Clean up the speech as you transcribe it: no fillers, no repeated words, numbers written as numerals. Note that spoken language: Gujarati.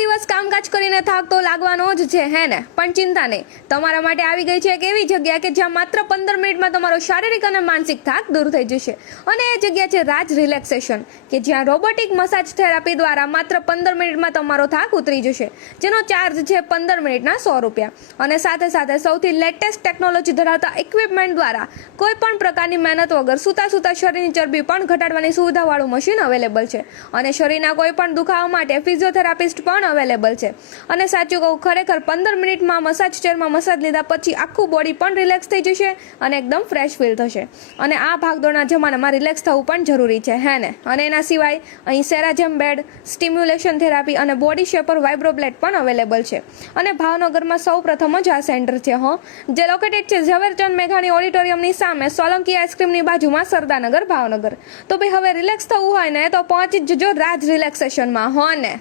દિવસ કામકાજ કરીને થાક તો લાગવાનો જ છે હે ને, પણ ચિંતા નહીં, તમારા માટે આવી ગઈ છે એક એવી જગ્યા કે જ્યાં માત્ર 15 મિનિટમાં તમારો શારીરિક અને માનસિક થાક દૂર થઈ જશે. અને એ જગ્યા છે રાજ રિલેક્સેશન, કે જ્યાં રોબોટિક મસાજ થેરાપી દ્વારા માત્ર 15 મિનિટમાં તમારો થાક ઉતરી જશે, જેનો ચાર્જ છે 15 મિનિટના 100 રૂપિયા. અને સાથે સાથે સૌથી લેટેસ્ટ ટેકનોલોજી ધરાવતા ઇક્વિપમેન્ટ દ્વારા કોઈ પણ પ્રકારની મહેનત વગર સૂતા શરીરની ચરબી પણ ઘટાડવાની સુવિધાવાળું મશીન અવેલેબલ છે. અને શરીરના કોઈ પણ દુખાવા માટે ફિઝિયોથેરાપિસ્ટ પણ અવેલેબલ છે. અને સાચું કહું, ખરેખર 15 મિનિટમાં મસાજ ચેરમાં મસાજ લીધા પછી આખું બોડી પણ રિલેક્સ થઈ જશે અને એકદમ ફ્રેશ ફીલ થશે. અને આ ભાગદોડના જમાનામાં રિલેક્સ થવું પણ જરૂરી છે હે ને. અને એના સિવાય અહીં સેરાજેમ બેડ, સ્ટિમ્યુલેશન થેરાપી અને બોડી શેપર વાઇબ્રોબ્લેડ પણ અવેલેબલ છે. અને ભાવનગરમાં સૌ પ્રથમ જ આ સેન્ટર છે જે લોકેટેડ છે ઝવેરચંદ મેઘાણી ઓડિટોરિયમની સામે સોલંકી આઈસ્ક્રીમની બાજુમાં સરદારનગર, ભાવનગર. તો ભાઈ હવે રિલેક્સ થવું હોય ને તો પહોંચી જજો રાજ રિલેક્સેશનમાં હો ને.